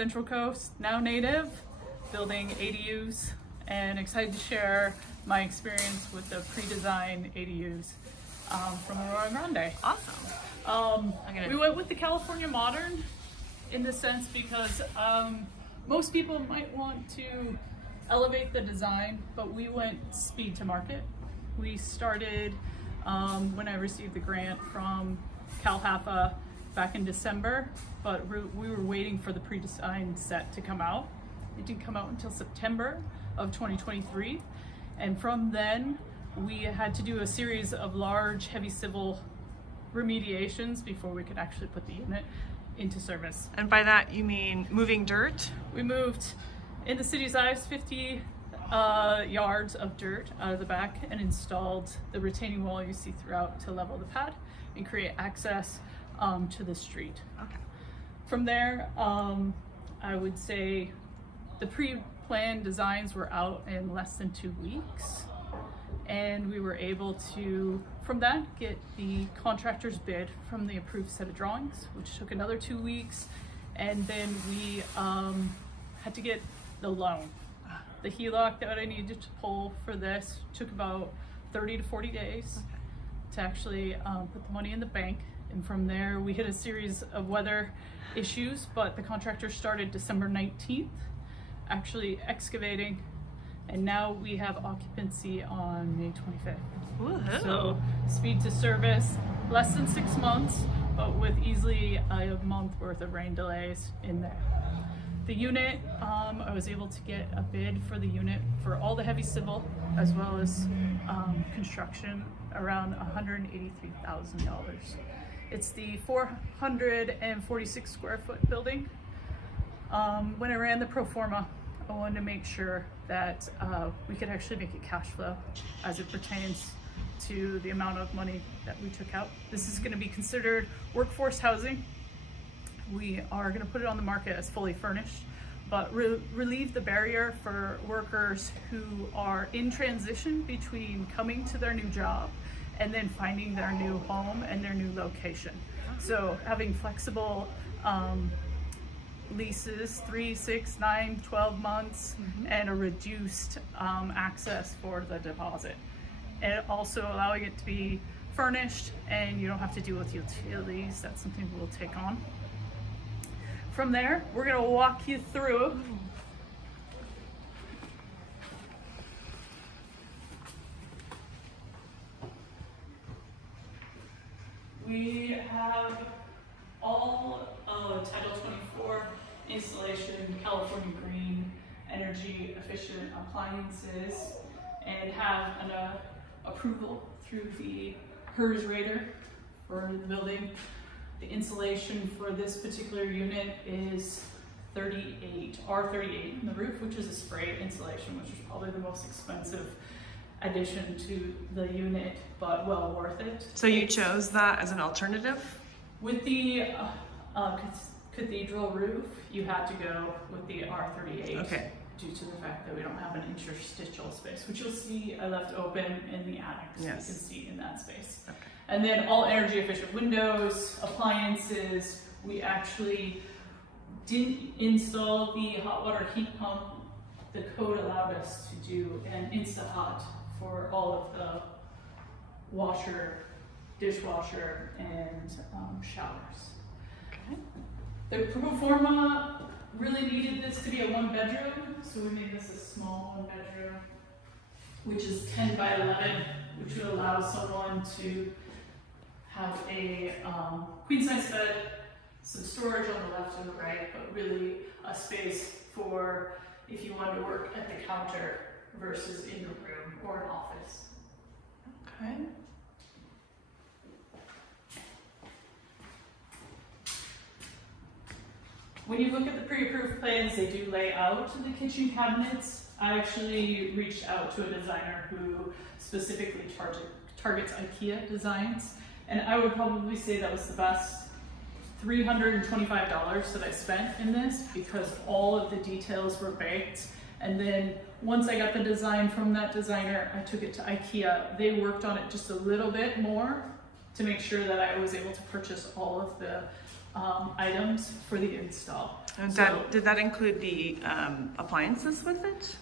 Central Coast, now native, building ADUs, and excited to share my experience with the pre-designed ADUs from Arroyo Grande. Awesome. We went with the California Modern in the sense because most people might want to elevate the design, but we went speed to market. We started when I received the grant from CalHFA back in December, but we were waiting for the pre-designed set to come out. It didn't come out until September of 2023, and from then we had to do a series of large heavy civil remediations before we could actually put the unit into service. And by that you mean moving dirt? We moved, in the city's eyes, 50 yards of dirt out of the back and installed the retaining wall you see throughout to level the pad and create access to the street. Okay. From there, I would say the pre-planned designs were out in less than 2 weeks, and we were able to, from that, get the contractor's bid from the approved set of drawings, which took another 2 weeks, and then we had to get the loan. The HELOC that I needed to pull for this took about 30 to 40 days to actually put the money in the bank. And from there, we hit a series of weather issues, but the contractor started December 19th, actually excavating, and now we have occupancy on May 25th. Woohoo. So speed to service, less than 6 months, but with easily a month worth of rain delays in there. The unit, I was able to get a bid for the unit for all the heavy civil as well as construction around $183,000. It's the 446 square foot building. When I ran the pro forma, I wanted to make sure that we could actually make it cash flow as it pertains to the amount of money that we took out. This is going to be considered workforce housing. We are going to put it on the market as fully furnished, but relieve the barrier for workers who are in transition between coming to their new job and then finding their new home and their new location. So having flexible leases, 3, 6, 9, 12 months, and a reduced access for the deposit. And also allowing it to be furnished and you don't have to deal with utilities. That's something we'll take on. From there, we're gonna walk you through we have all Title 24 installation, California green, energy efficient appliances, and have an approval through the HERS rater for the building. The insulation for this particular unit is R38 in the roof, which is a spray insulation, which is probably the most expensive addition to the unit, but well worth it. So you chose that as an alternative? With the cathedral roof, you had to go with the R38 due to the fact that we don't have an interstitial space, which you'll see I left open in the attic, so you can see in that space. Okay. And then all energy efficient windows, appliances. We actually didn't install the hot water heat pump. The code allowed us to do an Insta-Hot for all of the washer, dishwasher, and showers. Okay. The pro forma really needed this to be a 1-bedroom, so we made this a small 1-bedroom, which is 10 by 11, which would allow someone to have a queen size bed, some storage on the left and the right, but really a space for if you wanted to work at the counter versus in your room or an office. Okay. When you look at the pre-approved plans, they do lay out the kitchen cabinets. I actually reached out to a designer who specifically targets IKEA designs, and I would probably say that was the best $325 that I spent in this because all of the details were baked. And then once I got the design from that designer, I took it to IKEA. They worked on it just a little bit more to make sure that I was able to purchase all of the items for the install. And So did that include the appliances with it?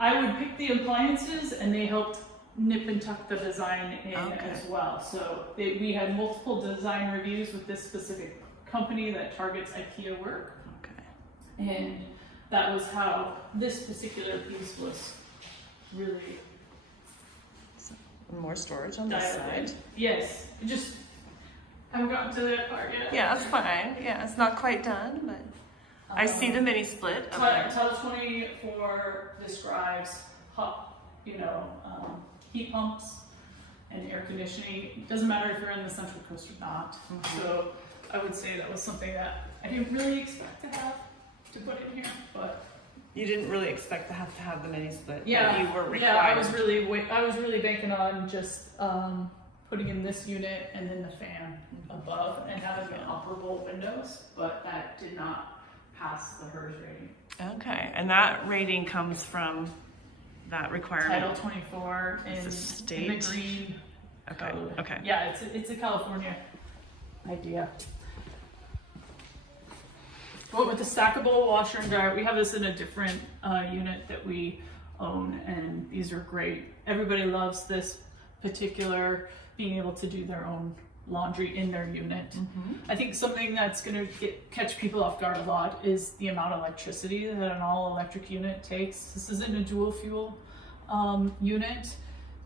I would pick the appliances, and they helped nip and tuck the design in Okay. as well. So we had multiple design reviews with this specific company that targets IKEA work, Okay. and that was how this particular piece was really More storage on this dialed in. side. Yes, just haven't gotten to that part yet. Yeah, that's fine. Yeah, it's not quite done, but I see the mini split up there. Title 24 describes hot, heat pumps and air conditioning. It doesn't matter if you're in the Central Coast or not. Mhm. So I would say that was something that I didn't really expect to put in here, but You didn't really expect to have the mini split, yeah, but you were required. yeah, I was really banking on just putting in this unit and then the fan above and having an operable windows, but that did not pass the HERS rating. Okay, and that rating comes from that requirement. Title 24 in It's a the state? green Okay, code. okay. Yeah, it's a California idea. But with the stackable washer and dryer, we have this in a different unit that we own, and these are great. Everybody loves this particular, being able to do their own laundry in their unit. I think something that's going to catch people off guard a lot is the amount of electricity that an all-electric unit takes. This isn't a dual fuel unit.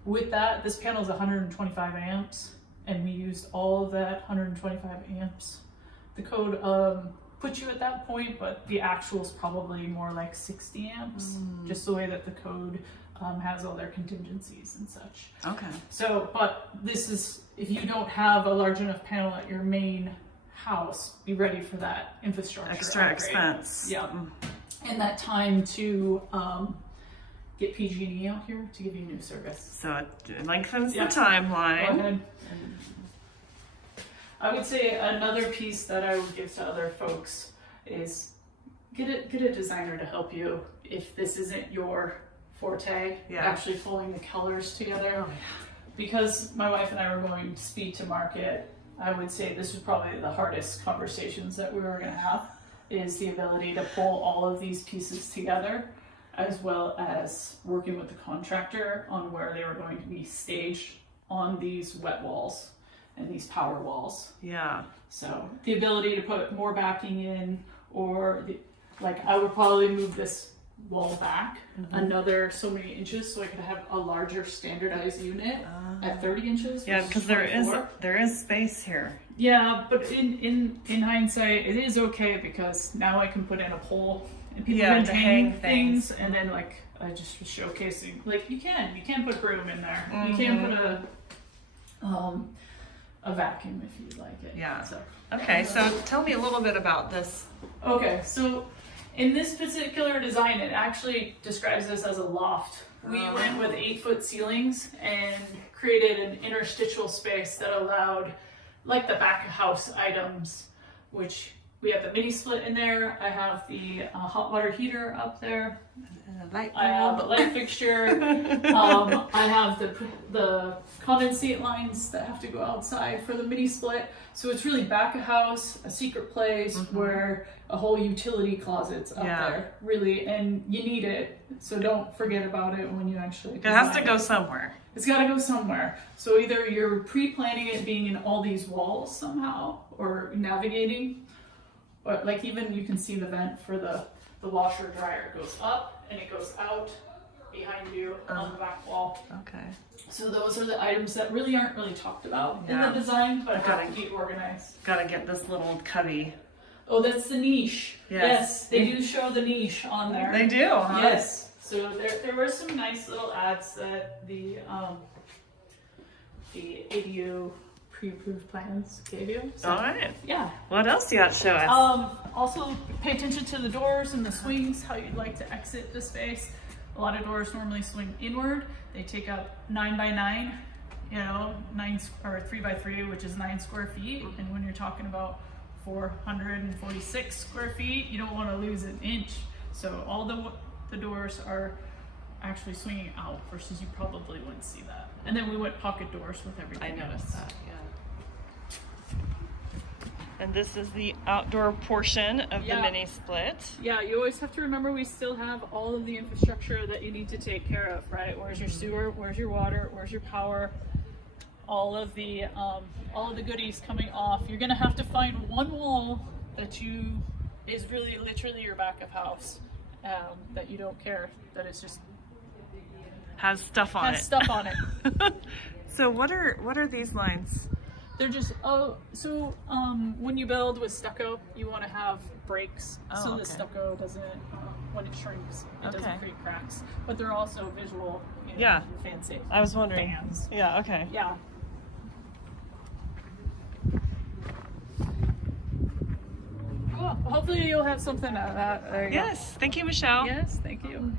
With that, this panel is 125 amps, and we used all of that 125 amps. The code puts you at that point, but the actual is probably more like 60 amps, just the way that the code has all their contingencies and such. Okay. So, but this is, if you don't have a large enough panel at your main house, be ready for that infrastructure Extra upgrade. expense. Yeah. And that time to get PG&E out here to give you new service. So it lengthens Yeah. the Go timeline. ahead. I would say another piece that I would give to other folks is get a designer to help you if this isn't your forte, Yeah. actually pulling the colors together. Because my wife and I were going speed to market, I would say this was probably the hardest conversations that we were going to have, is the ability to pull all of these pieces together, as well as working with the contractor on where they were going to be staged on these wet walls and these power walls. Yeah. So the ability to put more backing in, or I would probably move this wall back another so many inches so I could have a larger standardized unit at 30 inches. Yeah, versus because 24. there is space here. Yeah, but in hindsight, it is okay because now I can put in a pole and people Yeah, can to hang hang things, things. and then I just was showcasing you can put broom in there. You can put a vacuum if you like it. Yeah. So. Okay, so tell me a little bit about this. Okay, so in this particular design, it actually describes this as a loft. We went with 8-foot ceilings and created an interstitial space that allowed, like, the back of house items, which we have the mini split in there. I have the hot water heater up there. I have a light fixture. I have the condensate lines that have to go outside for the mini split. So it's really back of house, a secret place where a whole utility closet's up there, really, and you need it. So don't forget about it when you actually It has to design go somewhere. It's got to go somewhere. So either you're pre-planning it being in all these walls somehow, or navigating, or like even you can see the vent for the washer dryer. It goes up and it goes out behind you on the back wall. Okay. So those are the items that really aren't really talked about in Yeah. the design, but Gotta- have to be organized. Got to get this little cubby. Oh, that's the niche. Yes. They do show the niche on there. They do, huh? Yes. So there were some nice little ads that the ADU pre-approved plans gave you. So, All right. yeah. What else do you got to show us? Also pay attention to the doors and the swings, how you'd like to exit the space. A lot of doors normally swing inward. They take up 9 by 9, 3 by 3, which is 9 square feet. And when you're talking about 446 square feet, you don't want to lose an inch. So all the doors are actually swinging out versus you probably wouldn't see that. And then we went pocket doors with everything. I noticed that, yeah. And this is the outdoor portion of the Yeah. mini split. Yeah, you always have to remember we still have all of the infrastructure that you need to take care of, right? Where's your sewer? Where's your water? Where's your power? All of the goodies coming off. You're gonna have to find one wall that is really literally your back of house, that you don't care, that it's just Has stuff on it. has stuff on it. So what are these lines? They're just when you build with stucco, you want to have breaks so the okay. stucco doesn't when it shrinks, it Okay. doesn't create cracks. But they're also visual, Yeah. fancy. I was wondering. Bands. Yeah, okay. Yeah. Cool. Hopefully you'll have something out of that. There you go. Yes, thank you, Michelle. Yes, thank you.